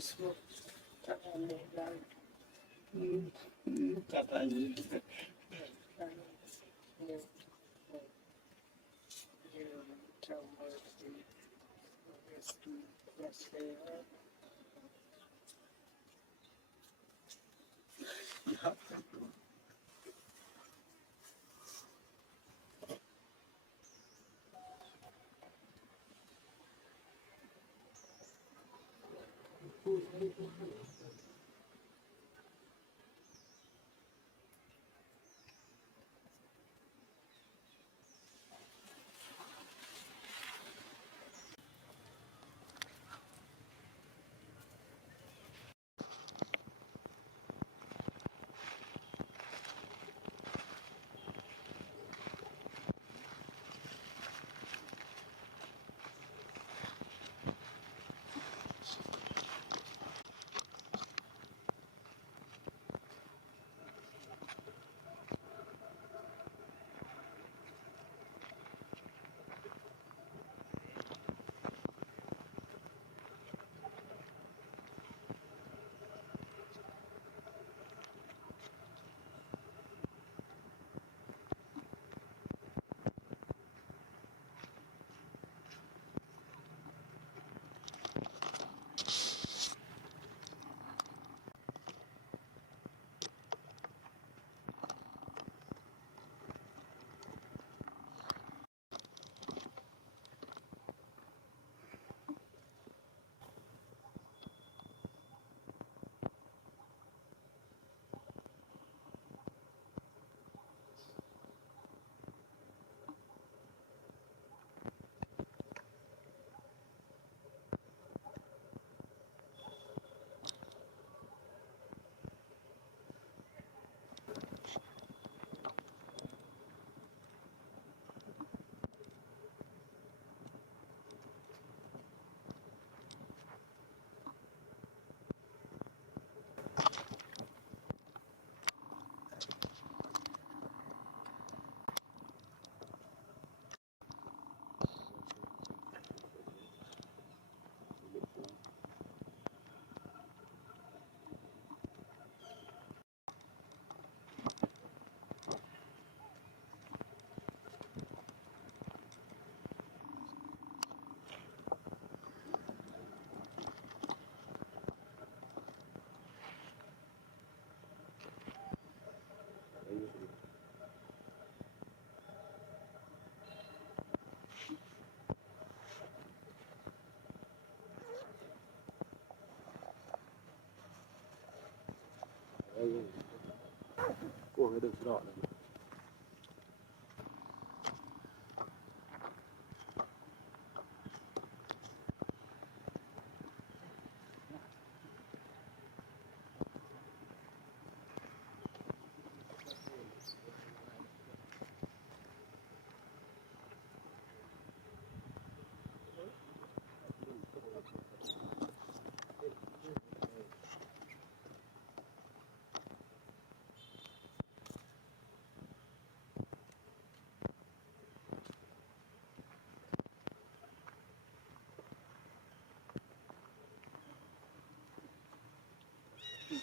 Facebook katanya like katanya của cái đường đỏ này.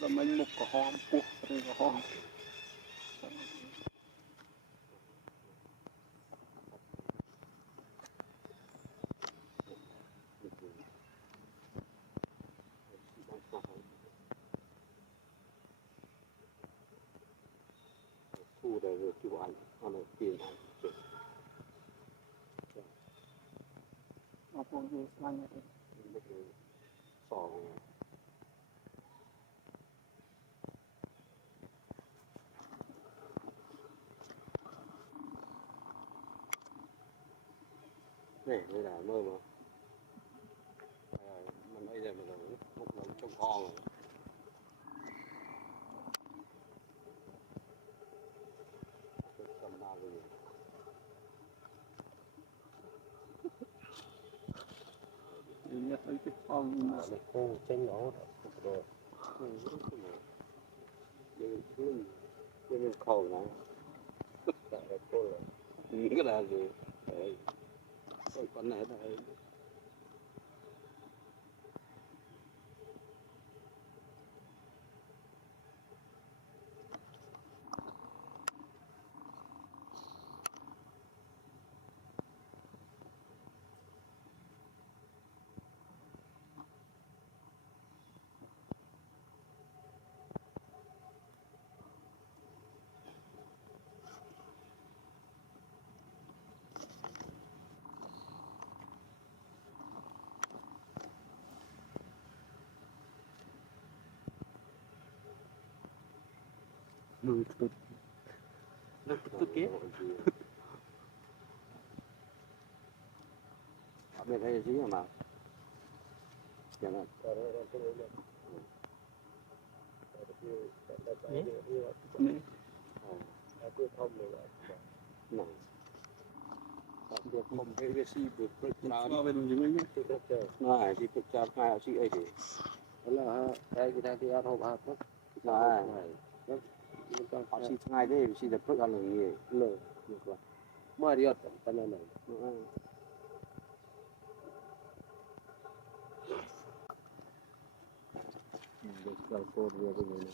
và mình một cái hòm buộc rồi cái hòm Thu đây rồi chụp ảnh, nó là tiền ảnh. nó cũng như là Sò này đây là mơ mà mình bây giờ mình là một lần trông con rồi. Cầm ba rồi như thấy cái hòm nó khô chanh nó rồi nhưng khẩu này tại là cô là cái là gì đấy con này là Tức kia biết đây gì mà chẳng hạn nè này được không cái gì được cho bên dưới nhé này thì thực ra hai chị ấy thì đó là cái người ta thì ăn hộp ăn này họ xin ngay đấy xin được phước ăn là gì lờ được rồi mà đi ăn cái này này được rồi cô đưa cái này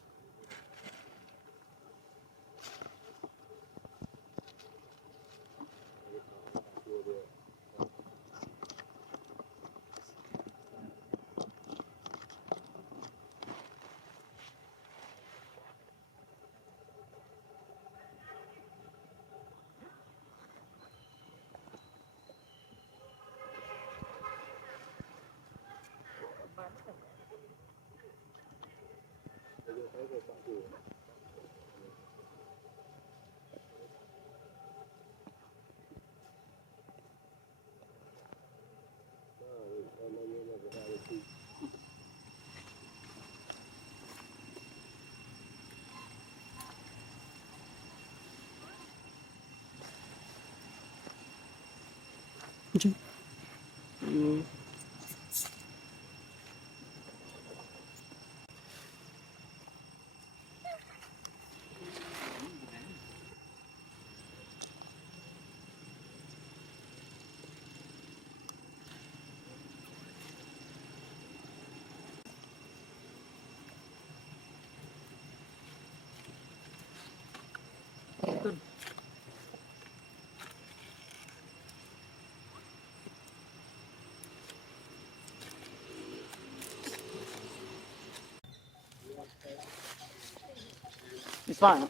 it's fine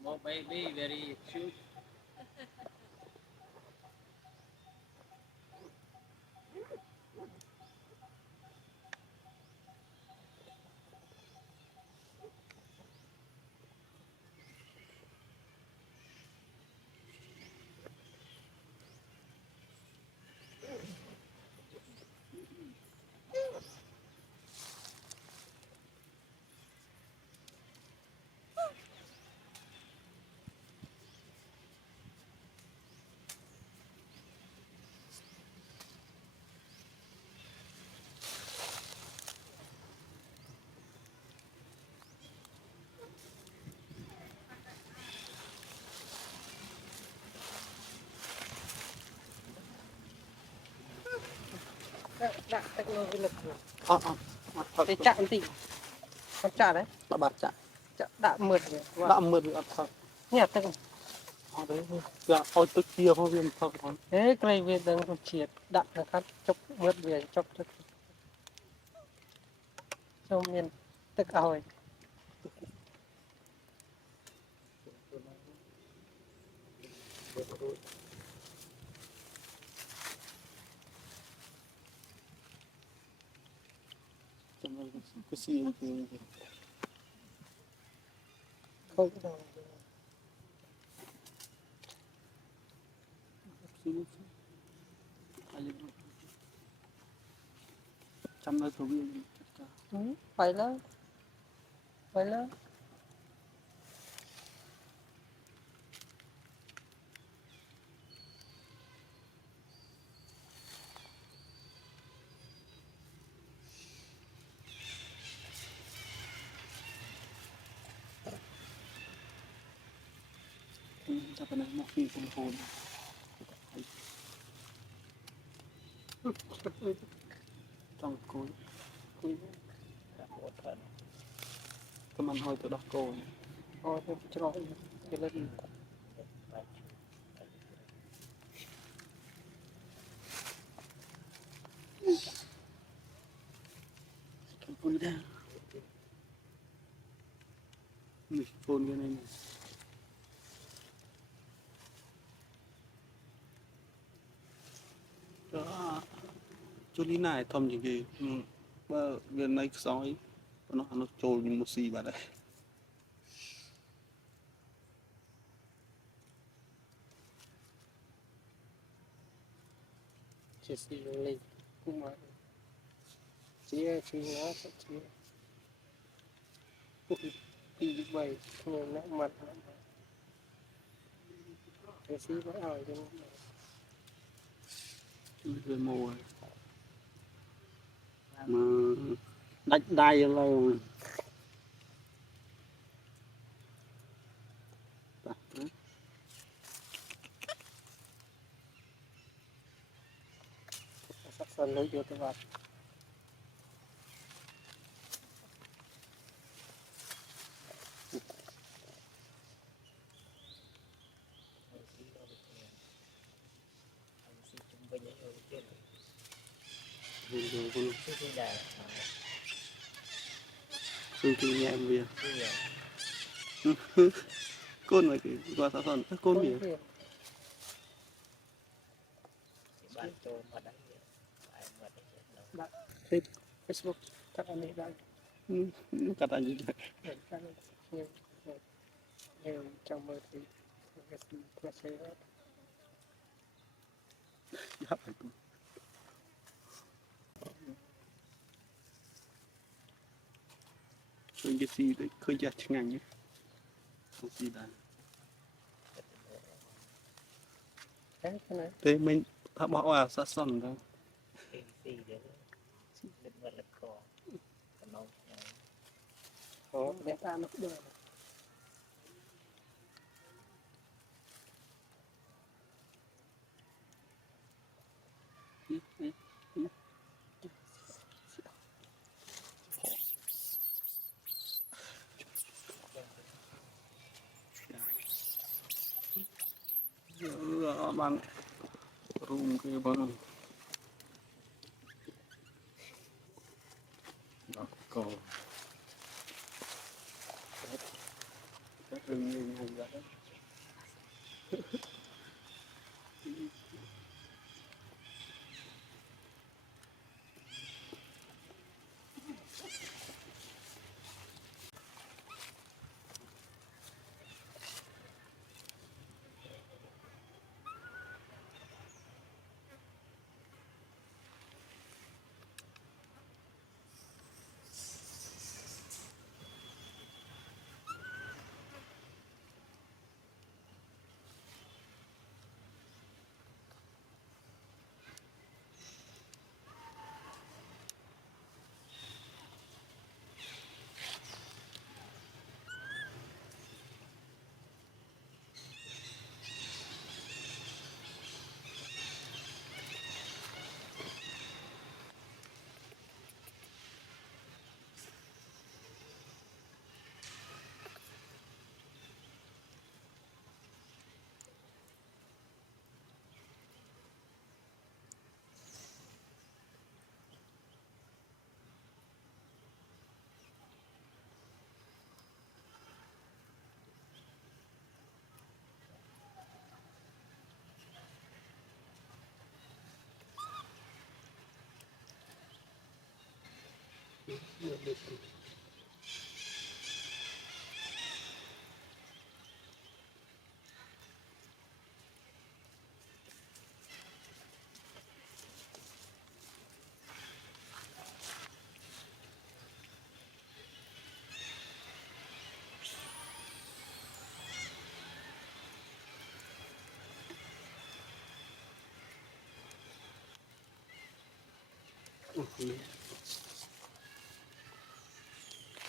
Small baby, very cute. Đặt tách nó cái lực thật cái chạm tí con chạm đấy là bạc chạy chạm đã mượt rồi đã mượn thật nhẹ tức ở đấy dạ ôi tức kia không viên thật thôi thế cái việc đang còn triệt đặt là khác chọc mượt về chọc tức trong miền tức ỏi cái gì thì không đâu chăm nó thú vị phải làจะเป็นหมอกฟีคุณโคนต้องคุยถ้ามันหอยตัวดอกโกน rồi thì cho nó cái lên phun ra mình phun cái này đó chú lý này thầm gì bơ viên này sói nó trôi như một xì vào đây chỉ xì lên cũng mà chia nó sẽ chia đi vậy người nó mặt cái xì nó ở trên về mùa mà đánh đai lâu sắp sân lấy cho các bạn sư kinh nghiệm việc côn này thì qua sao son côn gì Facebook các anh ấy đang cắt anh gì nhiều trong mơ thì cái sẽ giáp khơi cái gì đấy khơi chặt ngành nhé không gì đây cái này thế mình thả bỏ vào sát son đâu để ta nó được bạn room cái bạn có các rừng như này vậy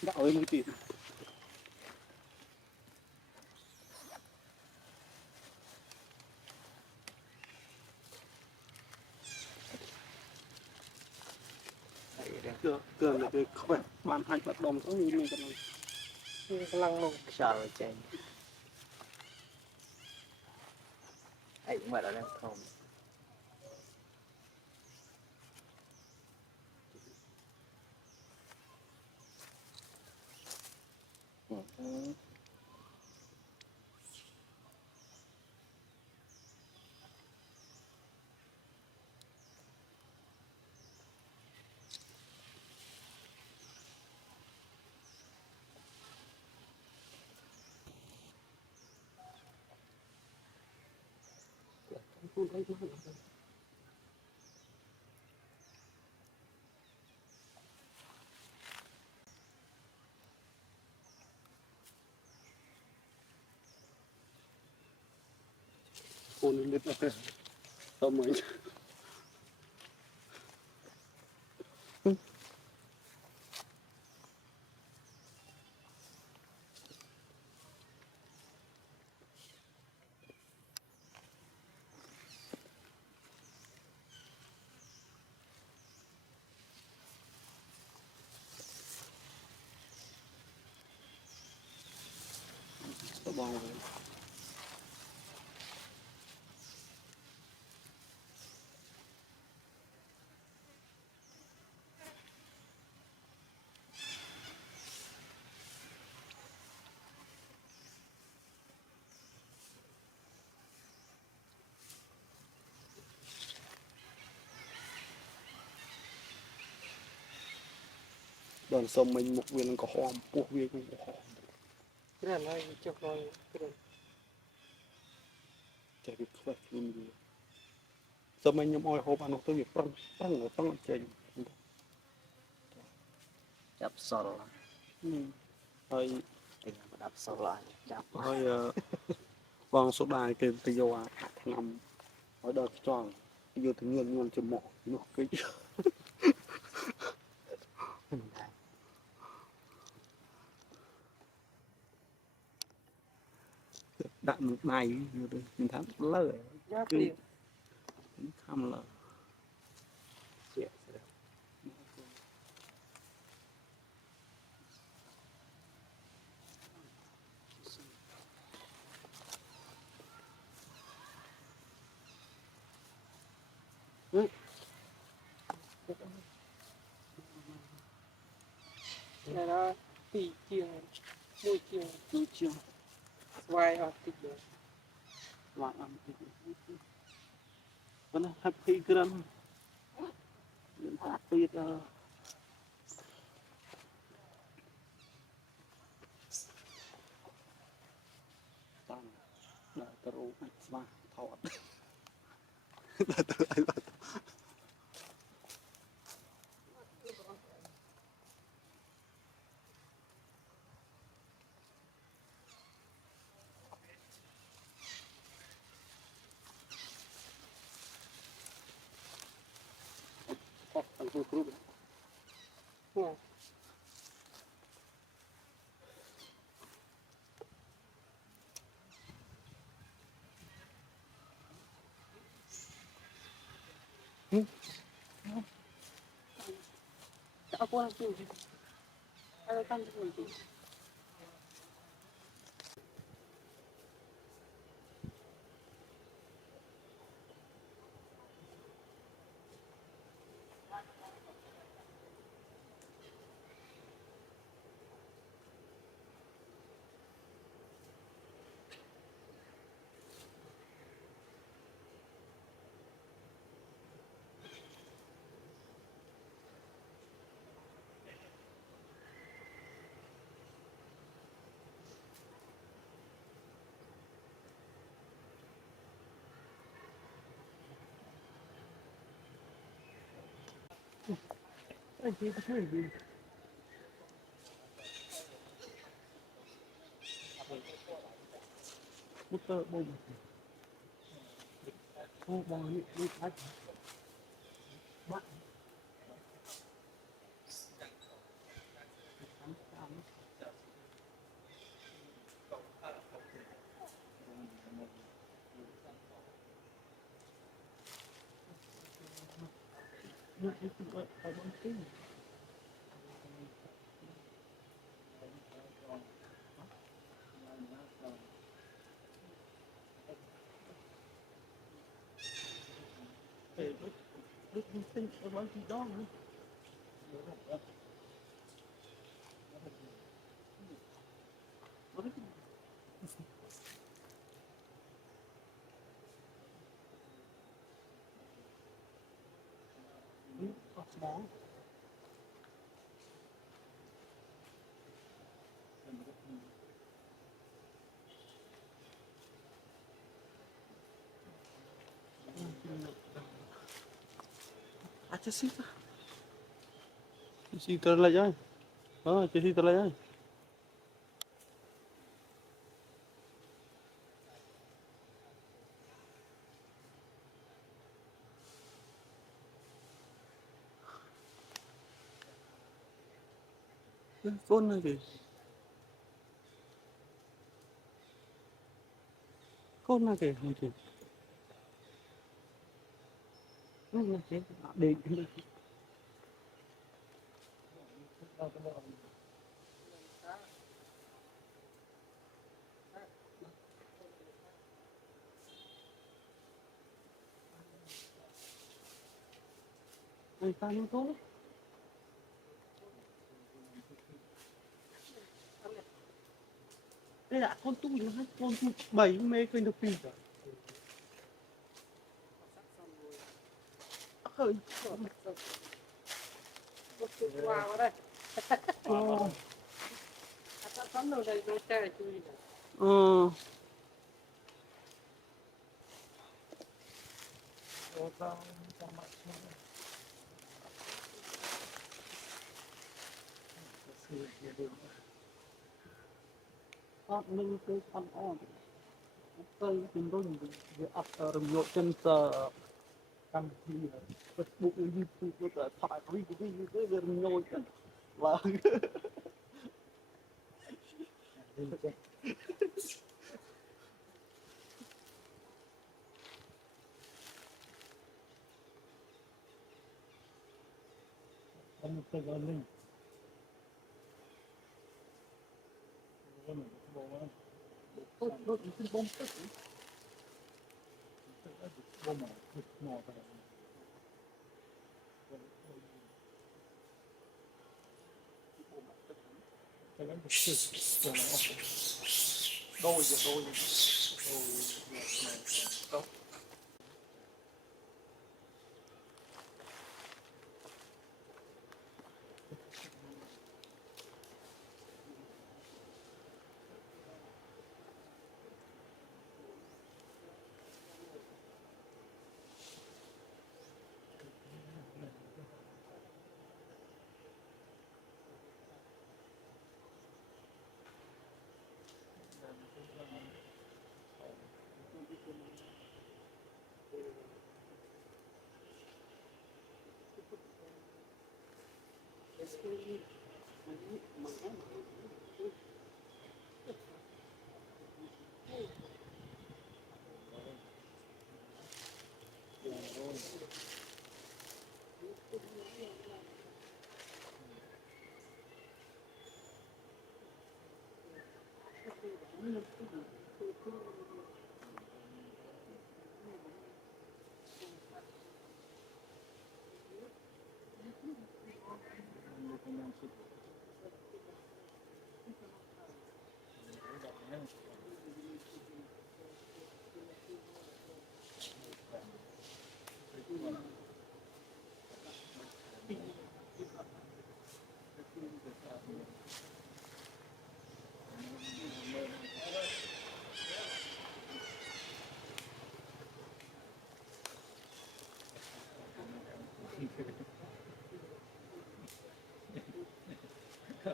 đạo ấy mới tìm cửa là cái không phải bàn hành hoạt động có gì mình còn lăng lùng Sao trên ấy mà đã đang không พูดได้มากคนเล็กอะไรทำไมสบายเลยโดนสมัยมุกเวียนก็หอมพวกเวียนก็หอม cái này chụp rồi cái này ใจวิเคราะห์ลุ้นดีสมัยยมอ้อยหอบอันนั้นตัวนี้ปรังปรังใจ จับโซล ไอ้ ติงมาดับโซลจับ ไอ้วางโซดาเกินตีโยอาทำไอ้ดอกจ้องอยู่ถึงเงินจะเหมาะเนาะก็ đặt một này rồi mình thắng lời giáp cứ liền thăm lời này nó tỉ chiều môi chiều nói chưa vai ở tỉ chiều và ăn vẫn happy gram happy tăng đã tao mà thọ đã tao thằng tôi cũng Wow. Aku langsung ada kan itu anh chị có thấy gì bút tơ bông ô bò đi khách bắt Đức sinh ở bên gì đó nữa. Món chết xí tờ lại rồi chết xí tờ lại rồi phone này kì con này kì này kì này kì để người ta nó tốt đây là con tu nữa con tu 7 mê kênh được pin rồi khởi qua vào đây sắm đâu đây tôi chơi chui này mình cái con on cây chúng tôi việc ập rầm rộ chân giờ cam thì Facebook YouTube nó thoại video cái việc nhồi là anh sẽ gọi lên tốt cái bom tốt bom mà mò vào cái đó đôi đôi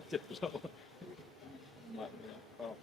chết rồi mạnh không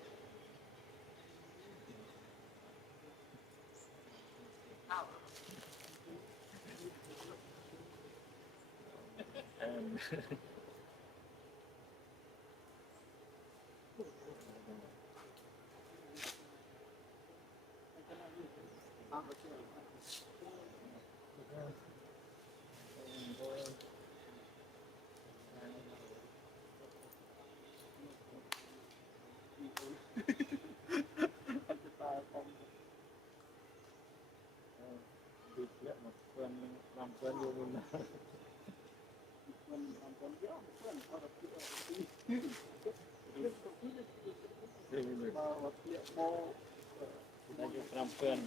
làm quen vô mình làm quen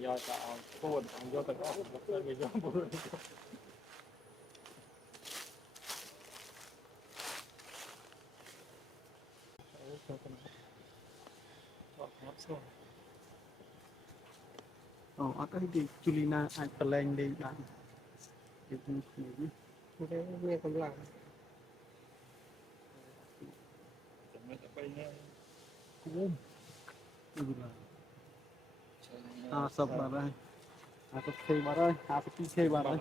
do tạo phun do tạo quen do phun ở đây thì Julina ai lên đi bạn มีกำลัง จะไม่จะไปไงคุ้มอือละ50 บาทเลย50K บาทเลย52K บาทเลย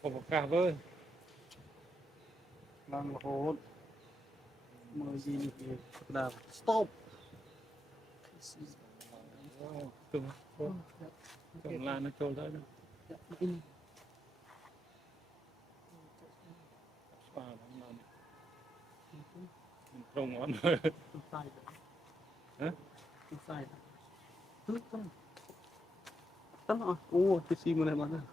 ผมกล้าเว้ย ลังโหดมือยิงดาบ stop ตึงตึงลานนะโจได้นะป่าของเราเนี่ยมันตรงวันเลย inside ฮะ inside ตั้งโอ้จะซีมันอะไรมาเนี่ย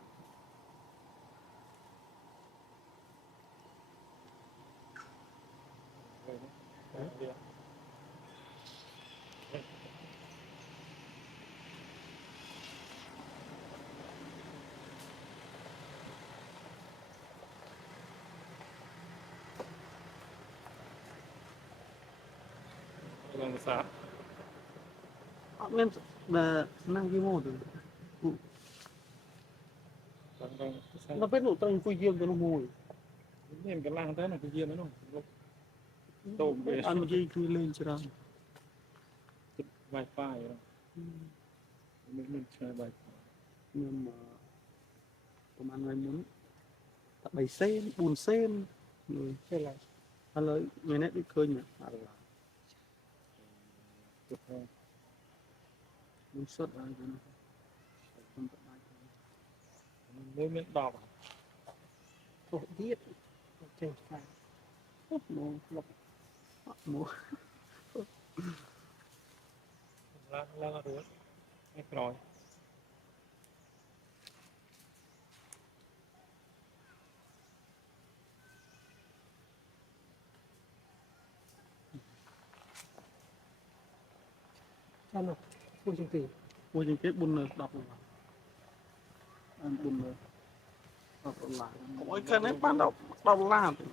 ลองสา nên là năng cái mô được ลองสา nó biết nụ tầng quy dương cho nó mùi เนี่ยมันกันล่างได้หน่อยไปเยี่ยมนะน้องโตเบส ăn một cái quy lên cho ra ไวไฟแล้วมันใช้ไวไฟ nhưng mà tụi ăn này muốn tập 7 sen 4 sen rồi ใช่ไร ăn lấy người nét đi khơi nhỉ muốn xuất ra cho nó không tập ai มือมันดอก โอ้ดีดเจ๋งไป mua lọc mua แล้วก็รู้ไม่กรอย ใช่ไหมพูดจริง mua những cái bún này đọc rồi ăn bún này đọc lại mỗi cái này ban đọc đọc làm ๆ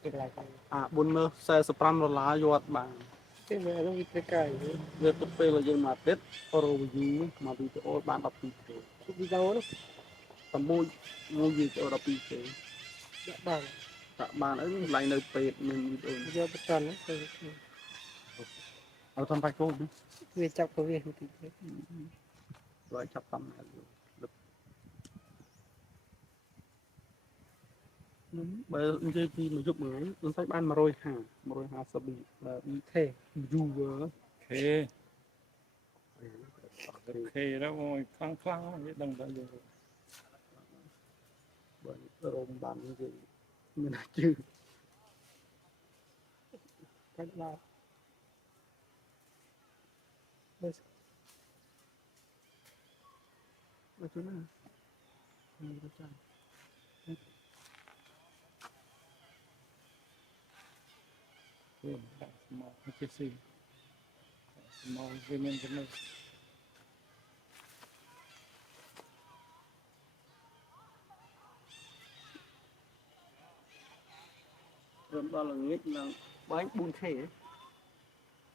เป็นไรกัน bún này xe sập rồi lá giọt bằng ใช่ไหมต้องวิธีการอย่างนี้ về tập về là dân mà tết rồi gì mà bị cho bạn đọc bị thế ทุกวิดีโอนะ tầm môi môi gì cho đọc bị thế เยอะบ้าง tạ bạn ấy lại nơi pet mình đi เยอะประกันนะ ở trong tay cô đi เวียจับกับเวียนติด rồi chắp tầm này được bởi chơi chi mà giúp người nó thấy ban mà rồi hà sẽ bị là bị เท่ dù vờ โอเคโอเคแล้วโอ้ยคลั่งนี่ดังไปอยู่ bởi rồi bạn như vậy mình là chứ กันมา ở chỗ nào mình có chẳng เรื่องแบบสมองไม่ใช่สิ่งสมองเป็นเงินกันเลย rồi đó là nghĩ là bánh bún khế ấy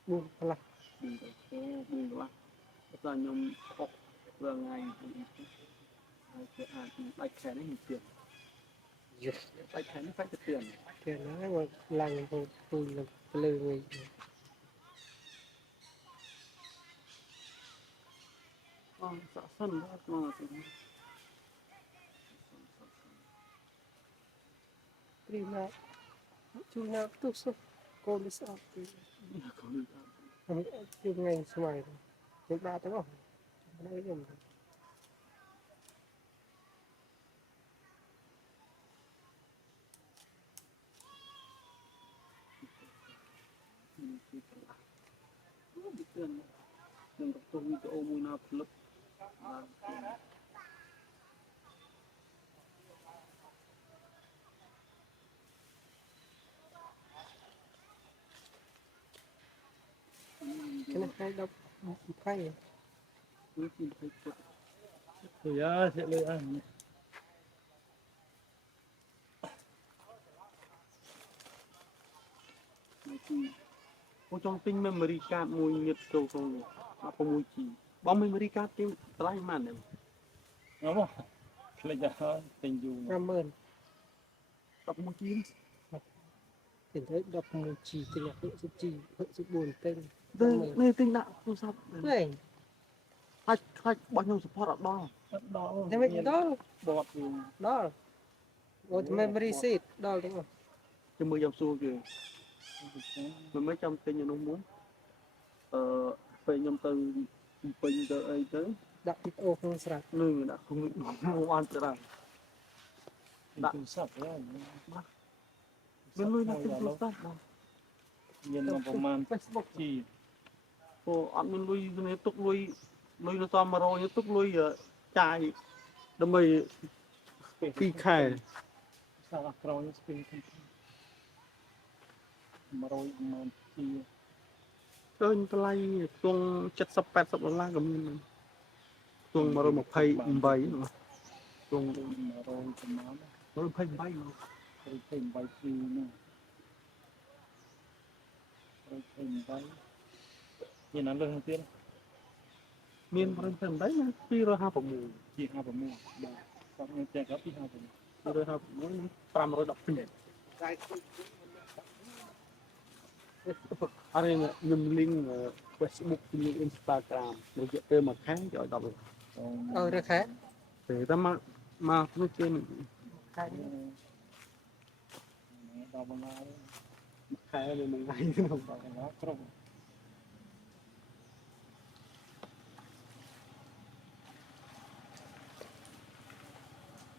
บุ้งอะไร bún đó bây giờ nhung học vừa ngày cái bạch khé nó hình tiền เยอะ bạch khé nó phải cái tiền เกินนะว่าลังปูปูนเลยเลย dạ sân đó mà thì ปรีมาจูนาตุกสุโกลิสอาตี có được จูไงสมัยเด็กบ้าตั้งอ่ะไม่ได้ยัง bị tiền đừng có tôi video mùi nào flip cái này hay đọc hay cứ tìm thấy chuyện thì sẽ lấy ăn ô trong tinh memory card mùi nhiệt cầu cầu mà không mùi chỉ bóng memory card cái tay màn này ngắm không lấy ra tình dù mà 50,000 tập một chín tiền thấy đọc một chỉ tiền hệ sự buồn tên đây này tinh nặng tôi sao này hai bao nhiêu support ở đó đó thế mấy đó bọt thì đó rồi thì memory seat đó đúng không cho mười dòng xua kìa mình mấy trăm tên như nó muốn về nhầm từ bình tới ấy tới đặt ít ô không sạch nơi đã không ăn từ rằng đã sắp rồi bên nuôi nó tin tôi sát đâu nhìn màประมาณ Facebook จี cô ăn bên nuôi cái tục nuôi nuôi nó to mà rồi nó tục nuôi chai đâm mày phi khai សាក់ក្រោយស្ពី100ប្រមាណជី chơi cái này tuồng 70-80 đô la cũng như tuồng 128 nữa tuồng 100ប្រមាណ 128 nữa 128ជីនោះ128មានណាលើទៀត miền bên đấy nha phi rồi 56 ជី56បាទគាត់មានតែគាត់ពី56 phi rồi 56 512 ở đây nhầm link Facebook như Instagram rồi dễ tên mà khác cho đọc được được hết để ta mà nó trên ខែ ដល់បណ្ណា khai lên mình ngay không ដល់បណ្ណាគ្រប់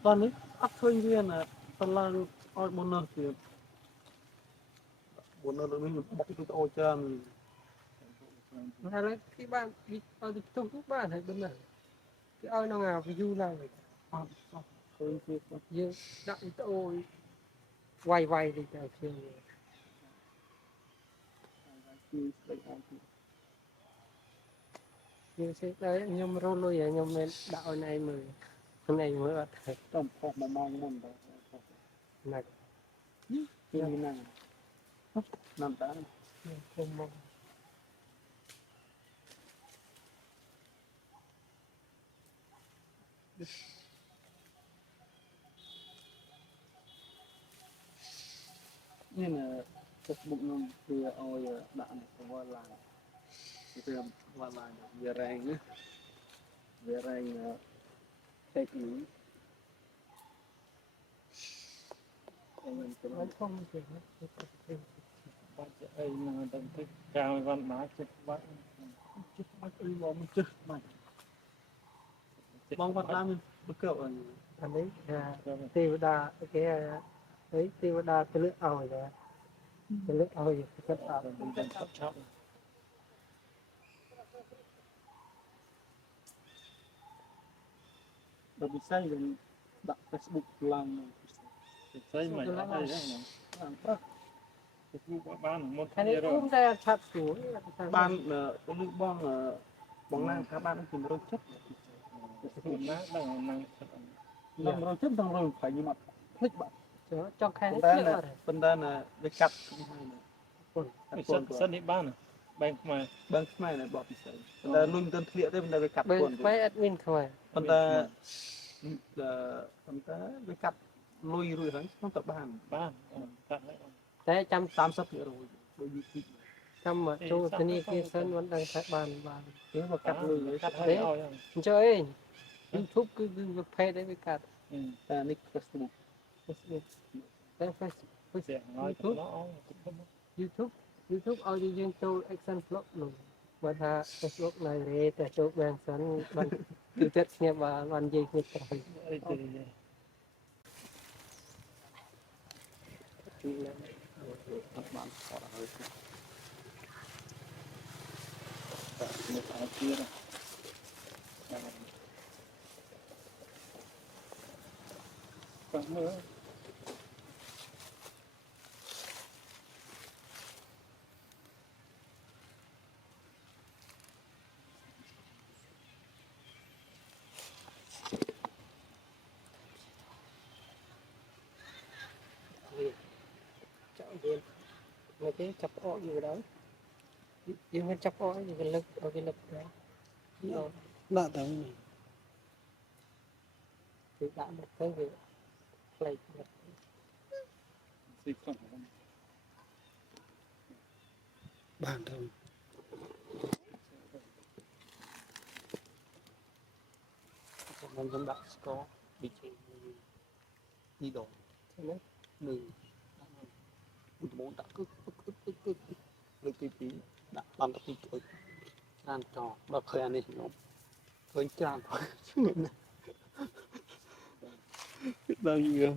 toàn đấy ắt thôi viên là toàn là oi bonus thì bonus nó bọc cái ô cho mình hay là cái bạn đi ở thì trong các bạn hay bên này cái ơi nó nào view nào thôi chứ dương đặt ít ô quay đi chào chiều nhưng sẽ đấy nhom rô lôi à nhom lên đạo này mới bắt được trong phòng mà mong mong đó nè như này nằm đá không mong như là Facebook nó vừa oi bạn này qua lại vừa qua lại vừa rèn nữa vừa rèn chạy ý nó không thểបាច់អីណាទៅទៅកាលវណ្ណាចិត្តបាច់ chứ bắt ơi bom chứ mày bom vật làm bất cậu ở anh ấy tiêu đa cái ấy tiêu đa cái lưỡi ổi rồi cái lưỡi ổi cáiទៅដល់ឆាប់ឆាប់ rồi bị say rồi đặt Facebook làm ស្អីមិនអីហ្នឹង làm phát Facebook បានមុន cái គ្នា này រ cũng ra chặt xuống ban có nước bong bóng năng các bạn tìm rồi chất ណាដឹងហ្នឹង làm rồi chất đang rồi phải như mặt thích bạn cho khai phần hết đa nữa là phần đa là về cắt សិននេះបានបែងខ្មែរ bên này là bỏ bị sấy phần đa luôn tên thiện đấy phần đa về cắt bên quần quay admin thôi phần đa về cắt lui rồi đấy không tập bàn បានកាត់ហើយ đấy trăm 30 nữa rồi đôi gì trăm mà chỗ cái này kia sân vẫn đang thay bàn thế mà cắt lui đấy កាត់ហើយឲ្យ chơi YouTube cứ pay đấy với cả nick Facebook Facebook đấy Facebook เสียงน้อยទៅអស់ YouTube ở đi dương châu action vlog luôn và tha Facebook này đểแต่ chỗ bên sân ban từ tết nghe và ban gì nghe trời អីទៅ các bạn bỏ hơi មកអត់ទៀតបាទមើល chọn viên người cái chập ọ gì đó nhưng bên chập ọ gì cái lực ở cái lực đó nạ tao này thì đã một cái việc play xịt không bàn đâu mình cũng đặt có bị chê đi đồ thế mình muốn đặt cứ lấy cái tí đặt làm cái tuổi ăn trò và khơi ăn đi nó khơi tràn thôi chứ mình bao nhiêu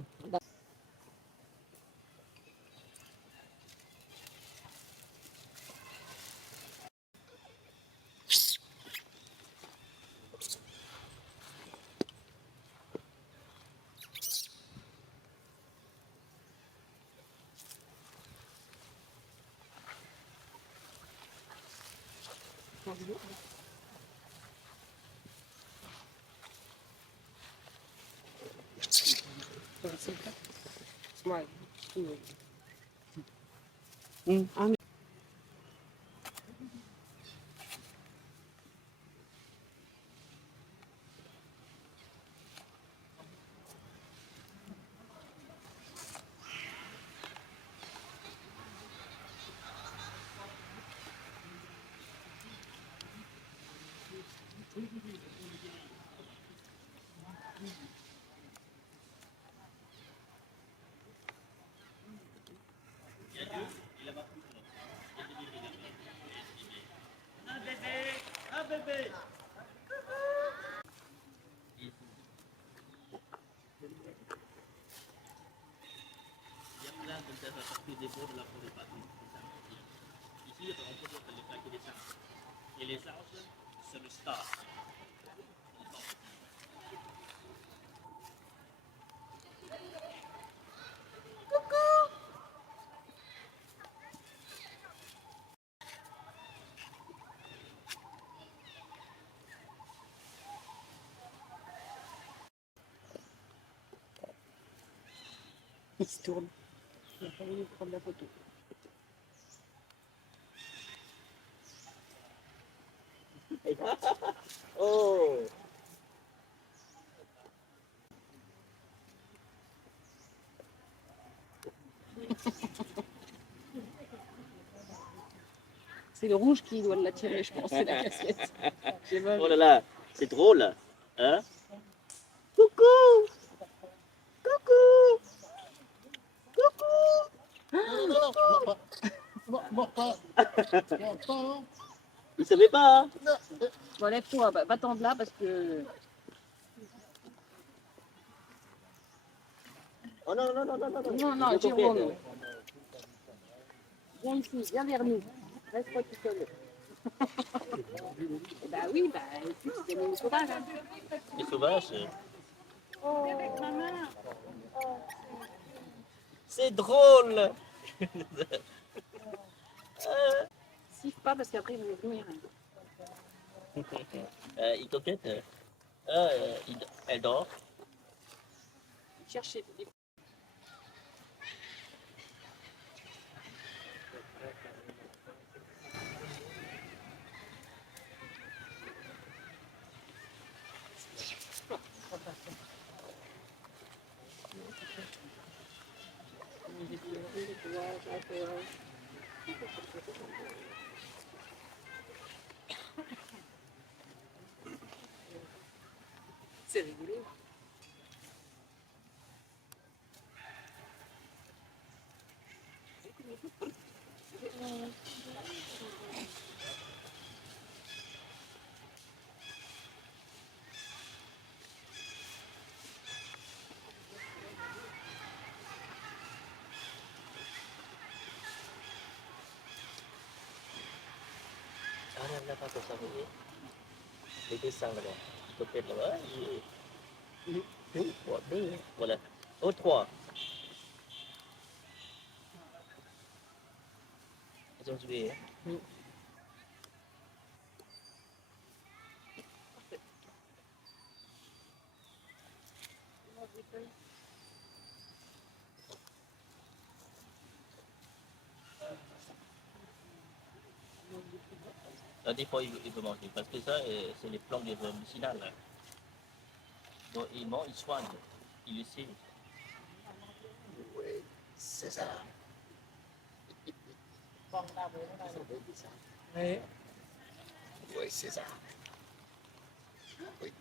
smile ăn Stone. Comme la photo. Oh. C'est le rouge qui doit l'attirer, je pense, c'est la casquette. J'ai mal. Oh là là, c'est drôle. Hein? Coucou. Coucou. Il savait pas. Hein? Bon, lève-toi, va t'en de là parce que. Oh non, non, non, non, non. Non, non, Ils ont Jérôme. copié, Viens ici, viens vers nous. Reste pas tout seul. Bah oui, bah, c'est mon sauvage. Hein. Les sauvages. C'est drôle. Siffle pas parce qu'après, ils vont venir. Il coquette. Elle dort. Chercher. C'est rigolo. Ah, là, pas pour ça, vous voyez. Les dessins là-bas. Coquette là-bas. Deux. Voilà. Oh, trois. Ils ont joué. Hein? Des fois, il peut manger. Parce que ça, c'est les plantes des médicinales. Donc il ment, il soigne, il le sait. C'est ça. Mais oui, c'est ça. Oui.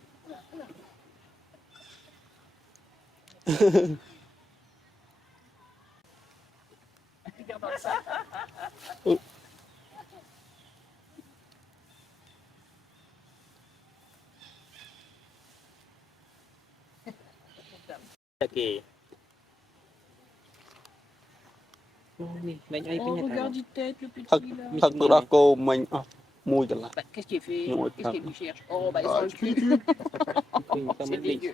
Ok. Oh, regarde, il tête, le petit, ផឹក là. ផឹកទឹកដោះគោមិញអស់មួយកន្លះ Bah, qu'est-ce qu'il fait? Non, Qu'est-ce pas. qu'il lui cherche? Oh, bah, ils Ah, sont le cul. C'est dégueu.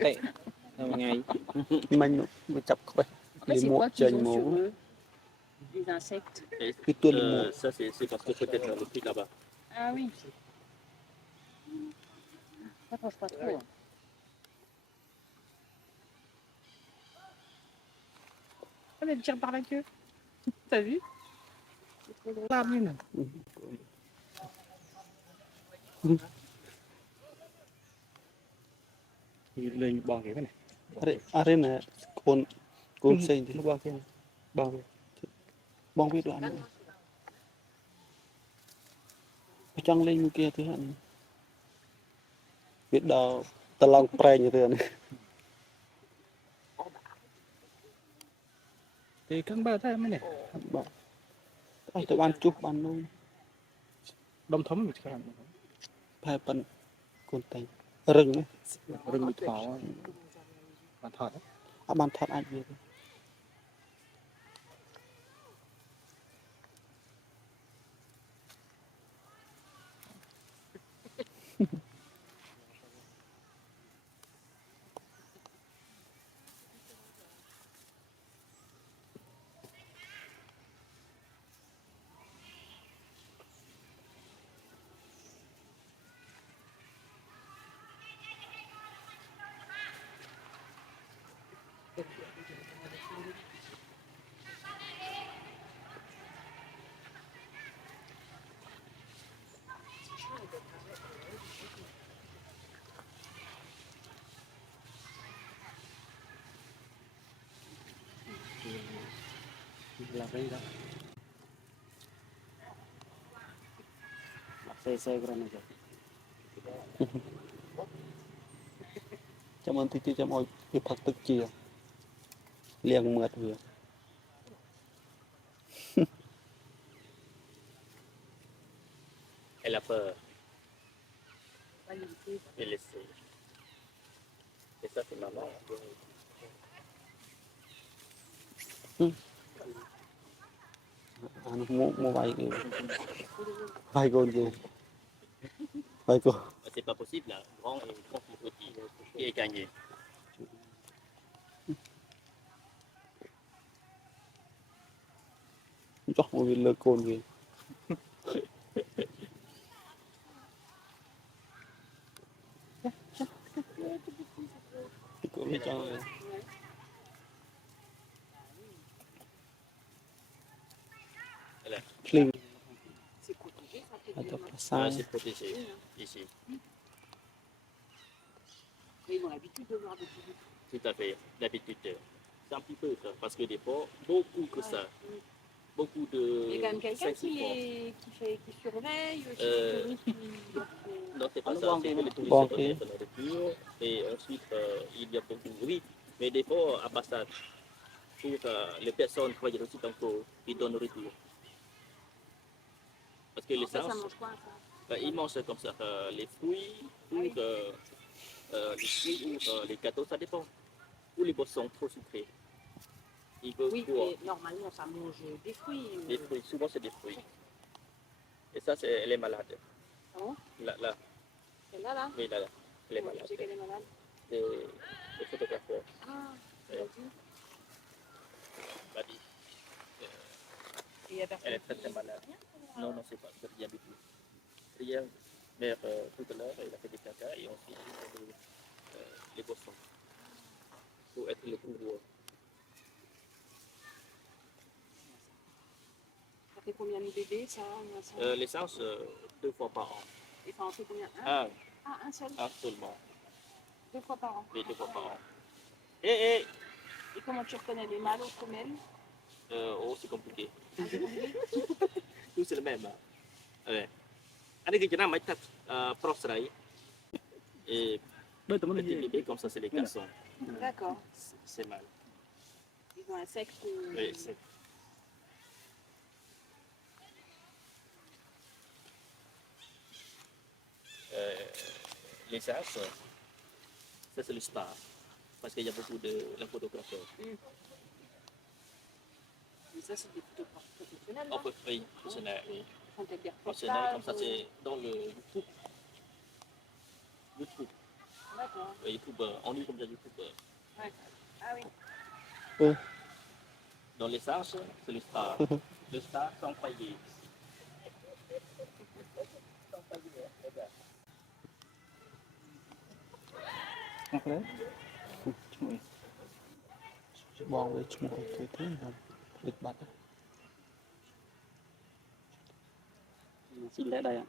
មិញមកចាប់ខ្វេះ En fait, c'est quoi qu'ils ont sur eux? Des insectes. គឺទួលលមួក Ça, c'est parce que peut-être le truc là-bas. Ah oui. Ça change pas trop. Hein. Ah, mais elle tire par la queue. T'as vu? La mine. លេងបងគេណា អរិនកូនកូនផ្សេងទេ បងគេបងគេ បងវាដល់នេះចង់លេងមួយគេទៅហ្នឹងវាដល់ត្រឡងប្រែងទៅនេះ Thì căng ba thay mới này. បាទអស់ទៅបានជុះបាននោះ Đông thấm được cái ផែប៉ិនកូនតែងរឹងណា rừng bị thỏ. Bạn thỏ. អត់បានថត់អាចវាទេ là đây đó xe cái này ចាំអនទីទីចាំឲ្យវាផឹកទឹកជាលាងមើលវា Elle a peur. Elle le sait. Et ça, c'est maman. អានោះមកវាយគេវាយកូនគេវាយកូន C'est pas possible là. Grand et contre le petit. Qui est gagné? ចុះមកវាលើកូនគេ កូនវាចង់ ភ្លីង C'est protégé, ça fait អត់ទៅ bien. ប្រសា Ouais, c'est protégé. Ici. Ils ont l'habitude de voir des petits. Tout à fait. D'habitude. C'est un petit peu ça. Parce que des fois, beaucoup que ça. Beaucoup de. Il y a quand même quelqu'un 5-6 fois. qui surveille, qui Non, c'est pas ça. C'est que les touristes Bon, se remettent dans la voiture. Et ensuite, il y a beaucoup de bruit. Mais des fois, à Bassad, pour les personnes qui voyagent aussi encore, ils donnent nourriture. Parce que les ça singes, mange quoi ça? ils mangent comme ça les fruits ou les fruits ou les gâteaux, ça dépend. Ou les boissons trop sucrées. Ils veulent Oui, boire mais normalement ça mange des fruits. des fruits. Souvent, c'est des fruits. Et ça, c'est, elle est malade. Ah bon? Là, Celle-là, là? oui, là, elle est Comment tu malade. sais qu'elle est malade? Et le photographe Ah, Ouais. vas-y. m'a dit, Et il y a personne elle est très très qui- malade. Non, non, c'est pas, c'est rien du tout. Rien. Mais tout à l'heure, il a fait des caca et ensuite, il a fait les boissons. Pour être le plus gros. Ça fait combien de bébés ça? Les singes, 2 fois par an. Et ça en fait combien? Un? Un, Ah, un seul. un seulement. 2 fois par an. Oui, 2 fois par an. Et Et comment tu reconnais les mâles aux femelles? oh, c'est compliqué. Ah, c'est compliqué. Tout c'est le même. Hein. Ouais. Ada kerja mai tak prof serai. Et Đây tụi mình petit gì? bébé comme ça c'est les garçons. D'accord. C'est mal. Ils ont un sexe ou... Oui, c'est euh, les sages, ça c'est le star. Parce qu'il y a beaucoup de la photographeur. Mais ça, c'est des photographes professionnels, On non? peut, oui, professionnel, oui. Ils font peut-être des Professionnel, comme reportages. ça c'est dans le YouTube. YouTube. D'accord. YouTubeur, on dit comme ça YouTubeur. Ouais. Ah oui. Dans les sages, c'est le star. Le star sans payer. Không có đấy. Bọn với chung một cái thế là được bắt. Xin lẽ đây ạ.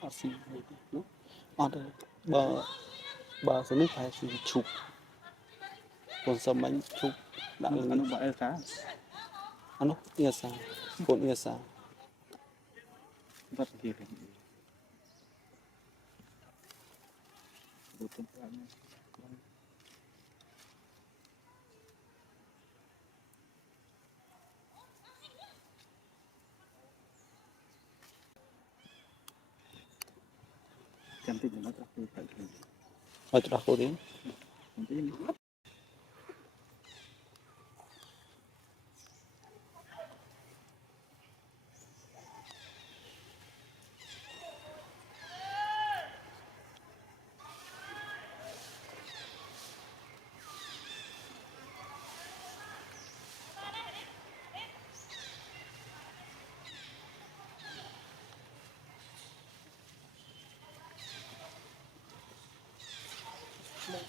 Ở xin ở đây bà sẽ nước phải xin chụp còn sớm bánh chụp đã Anh lên bảo em cá. nó ia sa còn ia sa Vật thiệt. Một trong các anh. Cantik banget aku kayak gini. ở chỗ đó cô đến Nanti ini.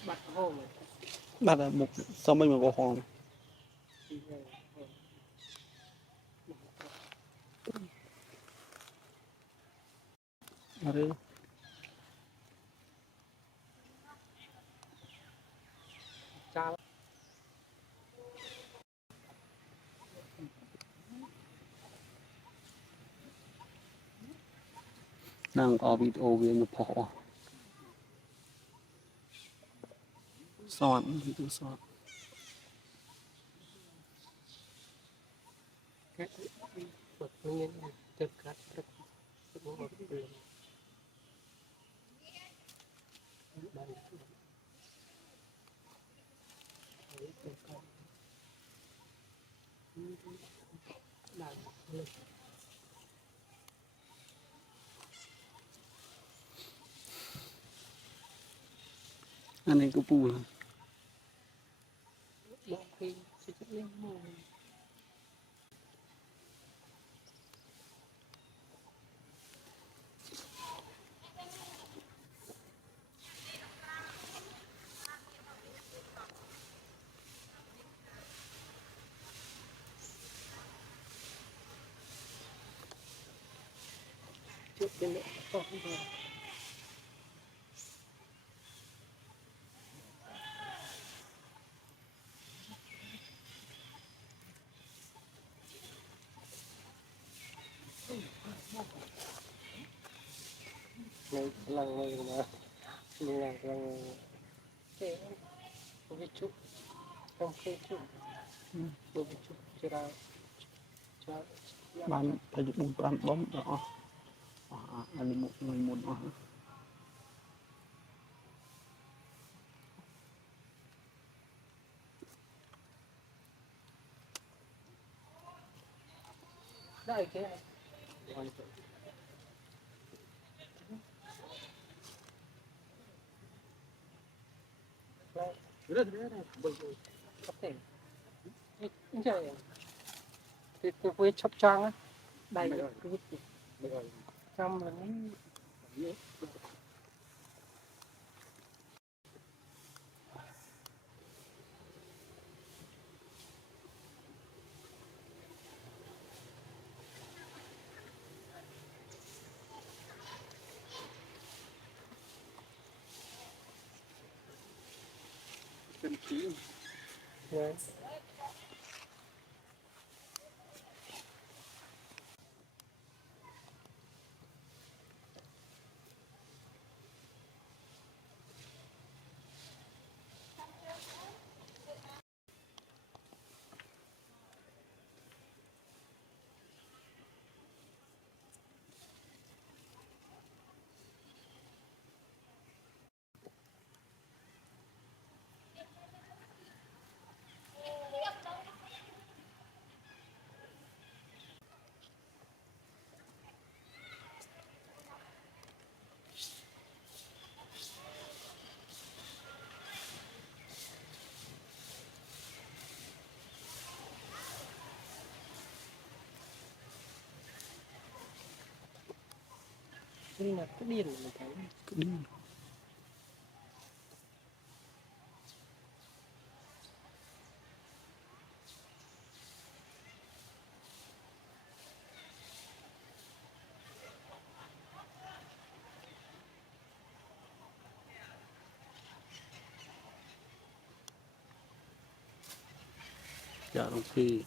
Bạch hồ mà. bắt là một sao mình mà có hòn ở đây Chào. đang có video về nhập họ son video son Cái bật nguyên chất cắt rất một đường. Đây. Đây. anh ấy có bù là Bỏ khi sẽ chất lên màu. Trước bên nữa có không rồi. Này lần này mà lần cái bị chụp trong khi chụp bị chụp chưa ra cho bán phải được 4 bóng đó anh một người một đó đây cái này có thể chơi cái với chop trang á đây cái trong là nó chân khí Vâng. Nhưng mà cái điên là mình thấy cứ đi dạ đồng khi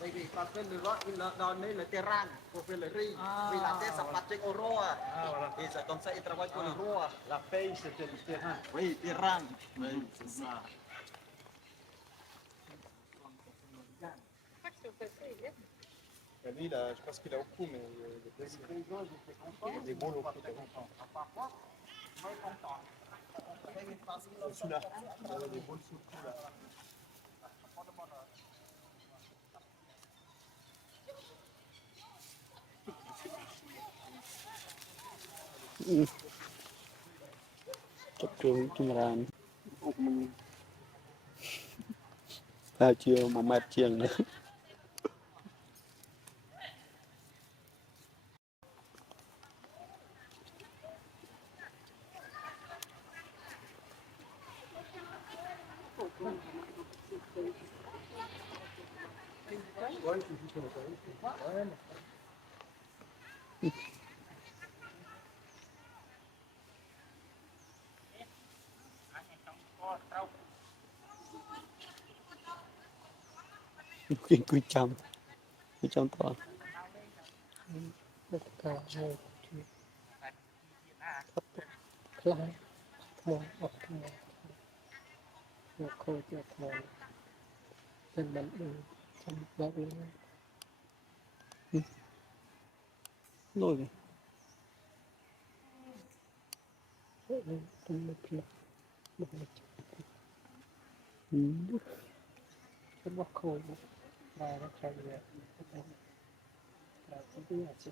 Baby, transfer le rock il donne le terran, pour faire le riz. Oui, la terre ça passe au roi. Et ça comme ça il travaille pour le roi. La paye, c'était le terrain. Oui, terran. Oui, c'est ça. Lui, là, je pense qu'il a au cou, mais il y a des bons au cou. Celui-là, il a des bons sous le cou, là. tập trung chung ra ta chưa mà mệt chiêng nữa quy trăm to tất cả hai chuyện khăn thua hoặc thua một khâu cho thua trên bản đồ trong báo lên lôi về trong một lần một lần cái bóc khâu và nó khai về là cái thứ là chỉ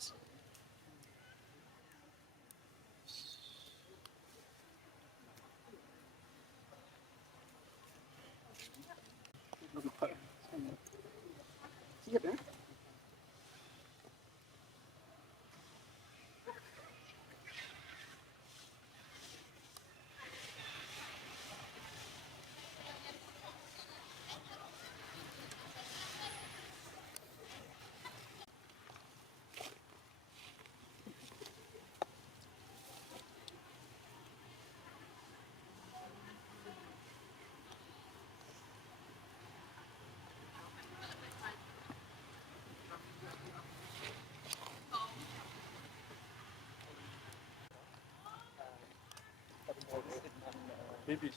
Baby.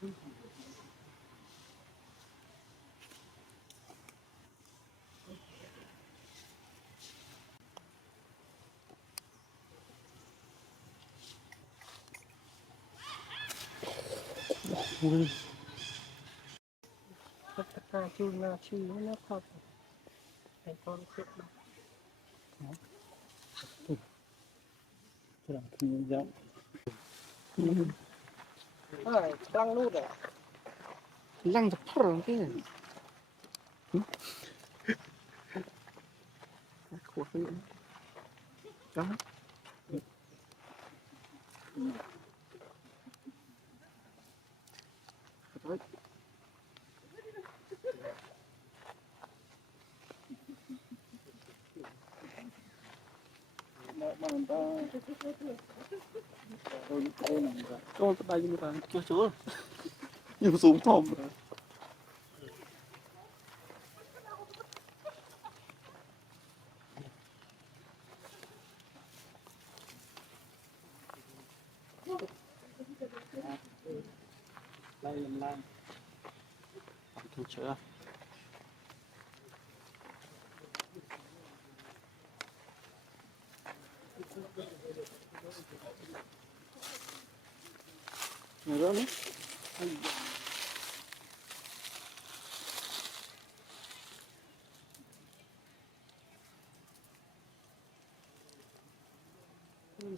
tất cả chú là chú nó thật cái con chuyện đó Cái kia giống rồi lăng nút rồi lăng tập phở cái này khổ cái đó cho đây như là chưa chưa nhưng xuống thòm rồi đây làm lan không chưa người đó nữa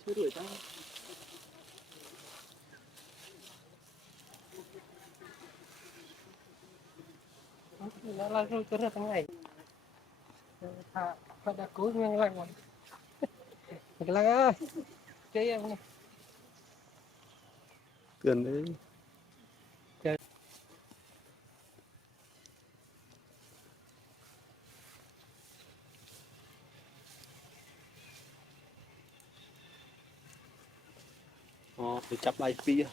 chưa đuổi ta nó là rồi cái thằng này thà phải đặt cố nguyên lăng rồi cái lăng ơi chơi em này tiền đấy để chập lại pia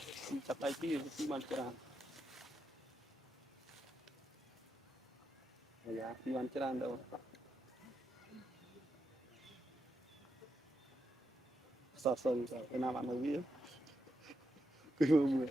bạn chưa dạ pia bạn chưa đâu sợ sợ cái nào bạn nói biết cứ mưa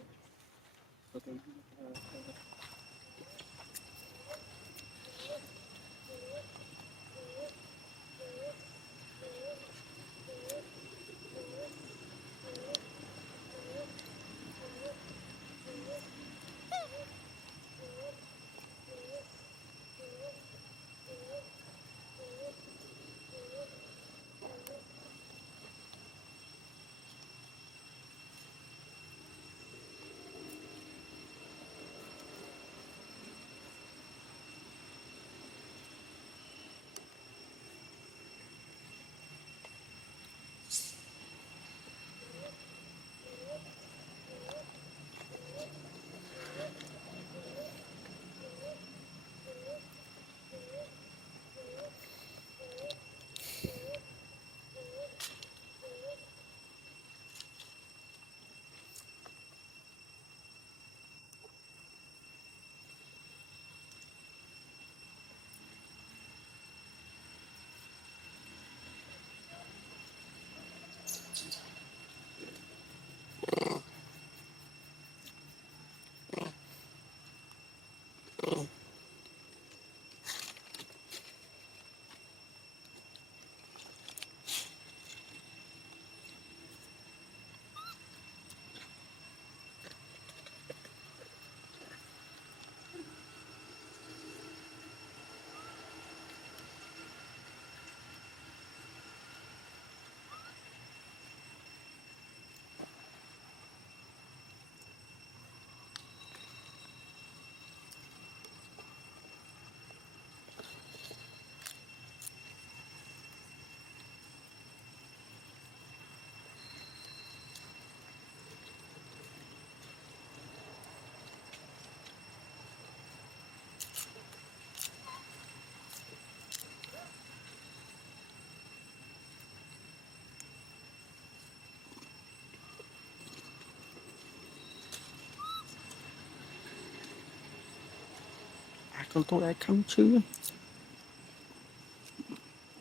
còn tôi ai không chứ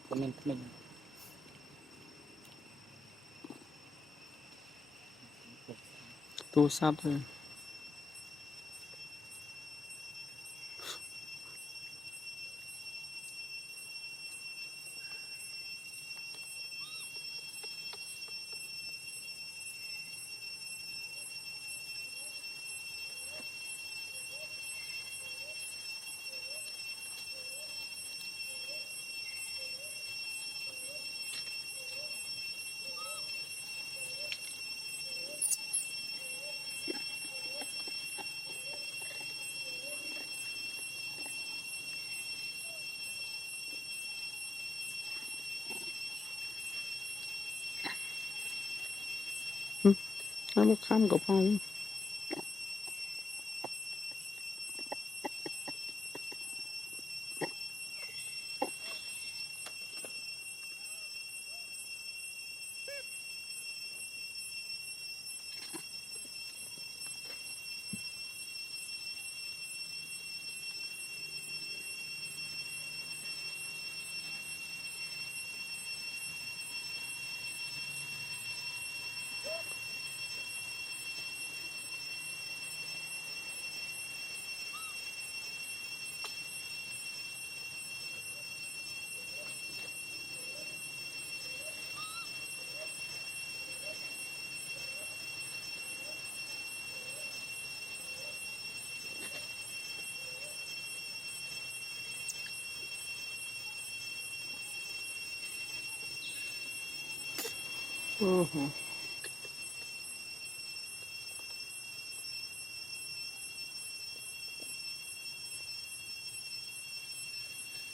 mình tôi sao thôi hai một khăn có phòng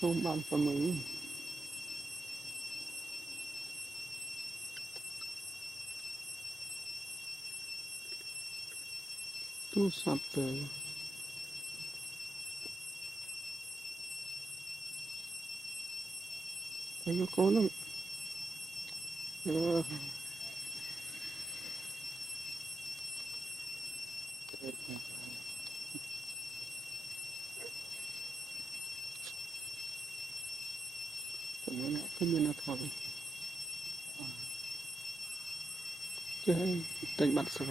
không bàn phần mới tu sập tới thấy có lắm cái như là thôi chứ tay bắt sao